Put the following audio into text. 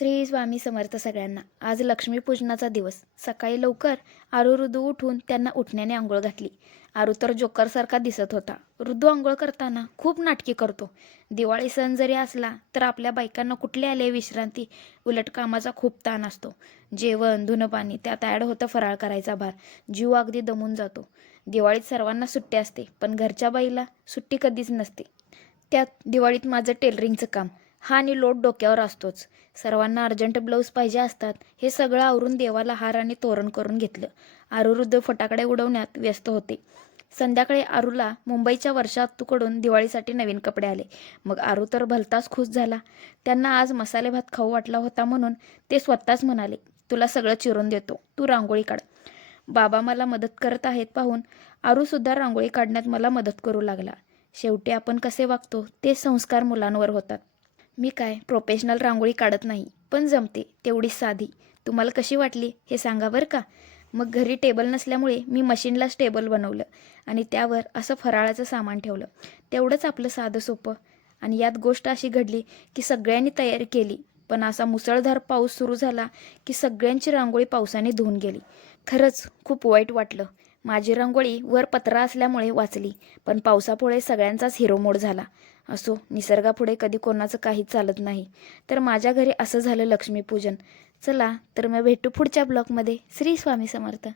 श्री स्वामी समर्थ सगळ्यांना. आज लक्ष्मीपूजनाचा दिवस. सकाळी लवकर आरू ऋदू उठून त्यांना उठण्याने आंघोळ घातली. आरू तर जोकरसारखा दिसत होता. ऋदू आंघोळ करताना खूप नाटकी करतो. दिवाळी सण जरी असला तर आपल्या बायकांना कुठले आले विश्रांती उलट कामाचा खूप ताण असतो. जेवण धुणं पाणी त्यात ॲड होतं फराळ करायचा भार. जीव अगदी दमून जातो. दिवाळीत सर्वांना सुट्टी असते पण घरच्या बाईला सुट्टी कधीच नसते. त्यात दिवाळीत माझं टेलरिंगचं काम. हा आणि लोट डोक्यावर असतोच. सर्वांना अर्जंट ब्लाऊज पाहिजे असतात हे सगळं आवरून देवाला हार आणि तोरण करून घेतलं. आरुरुद्ध फटाकडे उडवण्यात व्यस्त होते. संध्याकाळी आरूला मुंबईच्या वर्षातूकडून दिवाळीसाठी नवीन कपडे आले. मग आरू तर भलताच खुश झाला. त्यांना आज मसाले भात खाऊ वाटला होता म्हणून ते स्वतःच म्हणाले तुला सगळं चिरून देतो. तू रांगोळी काढ. बाबा मला मदत करत आहेत पाहून आरूसुद्धा रांगोळी काढण्यात मला मदत करू लागला. शेवटी आपण कसे वागतो ते संस्कार मुलांवर होतात. मी काय प्रोफेशनल रांगोळी काढत नाही पण जमते तेवढी साधी. तुम्हाला कशी वाटली हे सांगा बरं का? मग घरी टेबल नसल्यामुळे मी मशीनलाच टेबल बनवलं आणि त्यावर असं फराळाचं सामान ठेवलं. तेवढंच आपलं साधं सोपं. आणि यात गोष्ट अशी घडली की सगळ्यांनी तयारी केली पण असा मुसळधार पाऊस सुरू झाला की सगळ्यांची रांगोळी पावसाने धुवून गेली. खरंच खूप वाईट वाटलं. माझी रांगोळी वर पत्रा असल्यामुळे वाचली पण पावसापुळे सगळ्यांचाच हिरो मोड झाला. असो निसर्गापुढे कधी कोणाचं काहीच चालत नाही. तर माझ्या घरी असं झालं लक्ष्मीपूजन. चला तर मग भेटू पुढच्या ब्लॉगमध्ये. श्री स्वामी समर्थ.